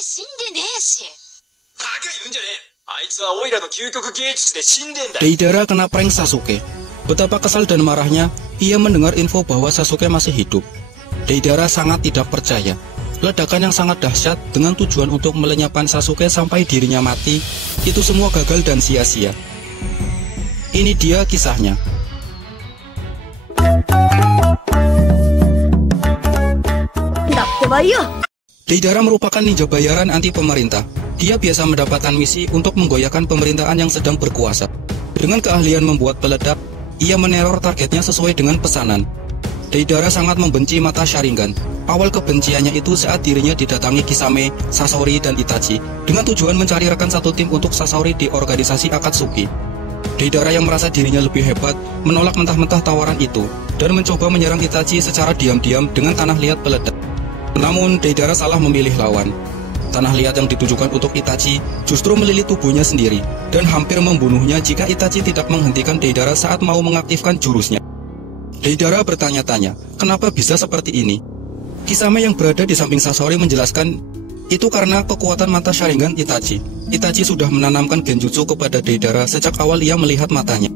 死んでねえし。バカ言うんじゃねえ。あいつはオイラの究極芸術で死んでんだ。Deidara kena prank Sasuke. Betapa kesal dan marahnya ia mendengar info bahwa Sasuke masih hidup. Deidara sangat tidak percaya. Ledakan yang sangat dahsyat dengan tujuan untuk melenyapkan Sasuke sampai dirinya mati, itu semua gagal dan sia-sia. Ini dia kisahnya. Deidara merupakan ninja bayaran anti pemerintah. Dia biasa mendapatkan misi untuk menggoyahkan pemerintahan yang sedang berkuasa. Dengan keahlian membuat peledak, ia meneror targetnya sesuai dengan pesanan. Deidara sangat membenci mata Sharingan. Awal kebenciannya itu saat dirinya didatangi Kisame, Sasori, dan Itachi dengan tujuan mencari rekan satu tim untuk Sasori di organisasi Akatsuki. Deidara yang merasa dirinya lebih hebat menolak mentah-mentah tawaran itu dan mencoba menyerang Itachi secara diam-diam dengan tanah liat peledak. Namun Deidara salah memilih lawan. Tanah liat yang ditujukan untuk Itachi justru melilit tubuhnya sendiri dan hampir membunuhnya jika Itachi tidak menghentikan Deidara saat mau mengaktifkan jurusnya. Deidara bertanya-tanya, kenapa bisa seperti ini? Kisame yang berada di samping Sasori menjelaskan, itu karena kekuatan mata Sharingan Itachi. Itachi sudah menanamkan genjutsu kepada Deidara sejak awal ia melihat matanya.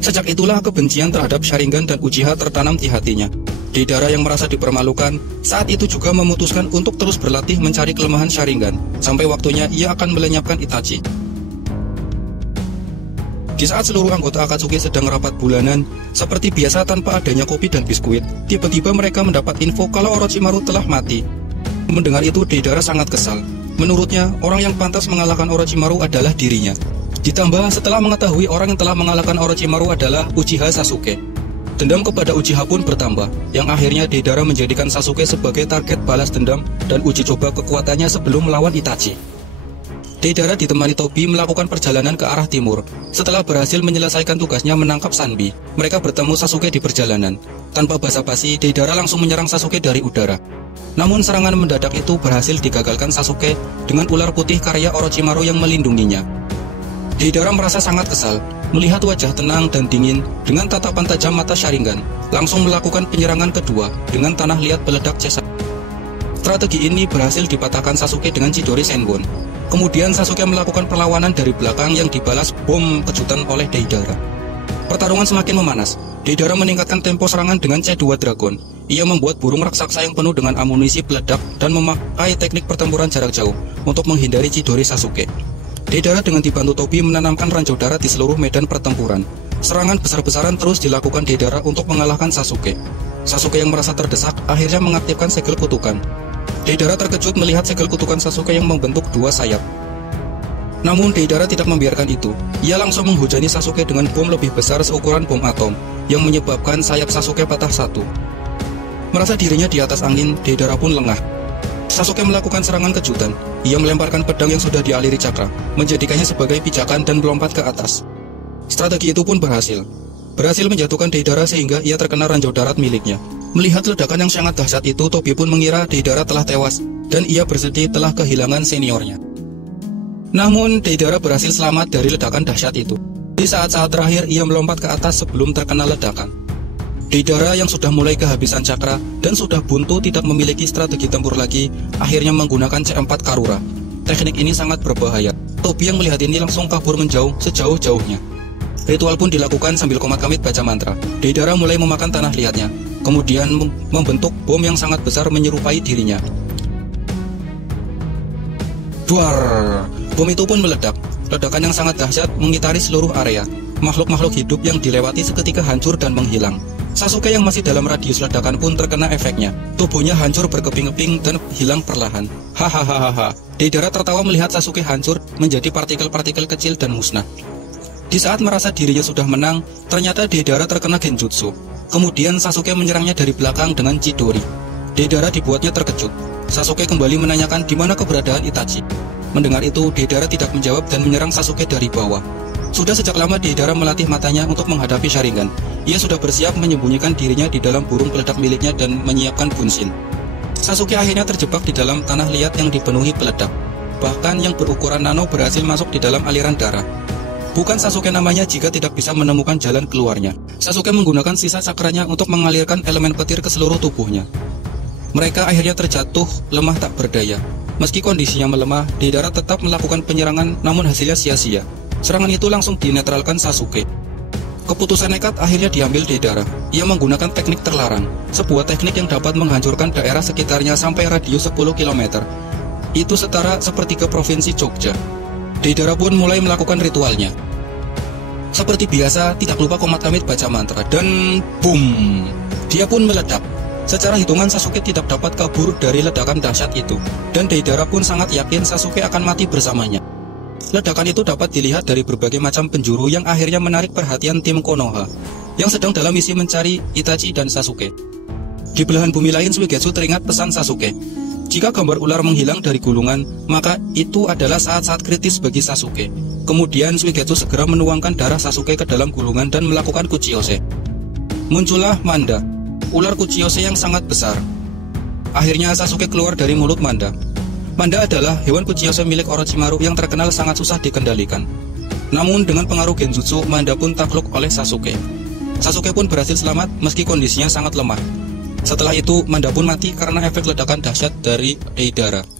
Sejak itulah kebencian terhadap Sharingan dan Uchiha tertanam di hatinya. Deidara yang merasa dipermalukan, saat itu juga memutuskan untuk terus berlatih mencari kelemahan Sharingan, sampai waktunya ia akan melenyapkan Itachi. Di saat seluruh anggota Akatsuki sedang rapat bulanan, seperti biasa tanpa adanya kopi dan biskuit, tiba-tiba mereka mendapat info kalau Orochimaru telah mati. Mendengar itu, Deidara sangat kesal. Menurutnya, orang yang pantas mengalahkan Orochimaru adalah dirinya. Ditambah setelah mengetahui orang yang telah mengalahkan Orochimaru adalah Uchiha Sasuke. Dendam kepada Uchiha pun bertambah, yang akhirnya Deidara menjadikan Sasuke sebagai target balas dendam dan uji coba kekuatannya sebelum melawan Itachi. Deidara ditemani Tobi melakukan perjalanan ke arah timur. Setelah berhasil menyelesaikan tugasnya menangkap Sanbi, mereka bertemu Sasuke di perjalanan. Tanpa basa-basi, Deidara langsung menyerang Sasuke dari udara. Namun serangan mendadak itu berhasil digagalkan Sasuke dengan ular putih karya Orochimaru yang melindunginya. Deidara merasa sangat kesal, melihat wajah tenang dan dingin dengan tatapan tajam mata Sharingan, langsung melakukan penyerangan kedua dengan tanah liat peledak Cesar. Strategi ini berhasil dipatahkan Sasuke dengan Chidori Senbon. Kemudian Sasuke melakukan perlawanan dari belakang yang dibalas bom kejutan oleh Deidara. Pertarungan semakin memanas. Deidara meningkatkan tempo serangan dengan C2 Dragon. Ia membuat burung raksasa yang penuh dengan amunisi peledak dan memakai teknik pertempuran jarak jauh untuk menghindari Chidori Sasuke. Deidara dengan dibantu Tobi menanamkan ranjau darat di seluruh medan pertempuran. Serangan besar-besaran terus dilakukan Deidara untuk mengalahkan Sasuke. Sasuke yang merasa terdesak akhirnya mengaktifkan segel kutukan. Deidara terkejut melihat segel kutukan Sasuke yang membentuk dua sayap. Namun Deidara tidak membiarkan itu. Ia langsung menghujani Sasuke dengan bom lebih besar seukuran bom atom, yang menyebabkan sayap Sasuke patah satu. Merasa dirinya di atas angin, Deidara pun lengah. Sasuke melakukan serangan kejutan. Ia melemparkan pedang yang sudah dialiri cakra, menjadikannya sebagai pijakan dan melompat ke atas. Strategi itu pun berhasil. Berhasil menjatuhkan Deidara sehingga ia terkena ranjau darat miliknya. Melihat ledakan yang sangat dahsyat itu, Tobi pun mengira Deidara telah tewas, dan ia bersedih telah kehilangan seniornya. Namun, Deidara berhasil selamat dari ledakan dahsyat itu. Di saat-saat terakhir, ia melompat ke atas sebelum terkena ledakan. Deidara yang sudah mulai kehabisan cakra dan sudah buntu tidak memiliki strategi tempur lagi, akhirnya menggunakan C4 Karura. Teknik ini sangat berbahaya. Tobi yang melihat ini langsung kabur menjauh sejauh-jauhnya. Ritual pun dilakukan sambil komat kamit baca mantra. Deidara mulai memakan tanah liatnya, kemudian membentuk bom yang sangat besar menyerupai dirinya. Duar! Bom itu pun meledak. Ledakan yang sangat dahsyat mengitari seluruh area. Makhluk-makhluk hidup yang dilewati seketika hancur dan menghilang. Sasuke yang masih dalam radius ledakan pun terkena efeknya. Tubuhnya hancur berkeping-keping dan hilang perlahan. Hahaha. Deidara tertawa melihat Sasuke hancur menjadi partikel-partikel kecil dan musnah. Di saat merasa dirinya sudah menang, ternyata Deidara terkena genjutsu. Kemudian Sasuke menyerangnya dari belakang dengan Chidori. Deidara dibuatnya terkejut. Sasuke kembali menanyakan di mana keberadaan Itachi. Mendengar itu, Deidara tidak menjawab dan menyerang Sasuke dari bawah. Sudah sejak lama Deidara melatih matanya untuk menghadapi Sharingan. Ia sudah bersiap menyembunyikan dirinya di dalam burung peledak miliknya dan menyiapkan bunshin. Sasuke akhirnya terjebak di dalam tanah liat yang dipenuhi peledak. Bahkan yang berukuran nano berhasil masuk di dalam aliran darah. Bukan Sasuke namanya jika tidak bisa menemukan jalan keluarnya. Sasuke menggunakan sisa cakranya untuk mengalirkan elemen petir ke seluruh tubuhnya. Mereka akhirnya terjatuh lemah tak berdaya. Meski kondisinya melemah, Deidara tetap melakukan penyerangan namun hasilnya sia-sia. Serangan itu langsung dinetralkan Sasuke. Keputusan nekat akhirnya diambil Deidara. Ia menggunakan teknik terlarang, sebuah teknik yang dapat menghancurkan daerah sekitarnya sampai radius 10 km. Itu setara seperti ke Provinsi Jogja. Deidara pun mulai melakukan ritualnya. Seperti biasa, tidak lupa komat amit baca mantra, dan boom! Dia pun meledak. Secara hitungan Sasuke tidak dapat kabur dari ledakan dahsyat itu, dan Deidara pun sangat yakin Sasuke akan mati bersamanya. Ledakan itu dapat dilihat dari berbagai macam penjuru yang akhirnya menarik perhatian tim Konoha, yang sedang dalam misi mencari Itachi dan Sasuke. Di belahan bumi lain, Suigetsu teringat pesan Sasuke. Jika gambar ular menghilang dari gulungan, maka itu adalah saat-saat kritis bagi Sasuke. Kemudian Suigetsu segera menuangkan darah Sasuke ke dalam gulungan dan melakukan Kuchiyose. Muncullah Manda, ular Kuchiyose yang sangat besar. Akhirnya Sasuke keluar dari mulut Manda. Manda adalah hewan Kuchiyose milik Orochimaru yang terkenal sangat susah dikendalikan. Namun dengan pengaruh genjutsu, Manda pun takluk oleh Sasuke. Sasuke pun berhasil selamat meski kondisinya sangat lemah. Setelah itu, Manda pun mati karena efek ledakan dahsyat dari Deidara.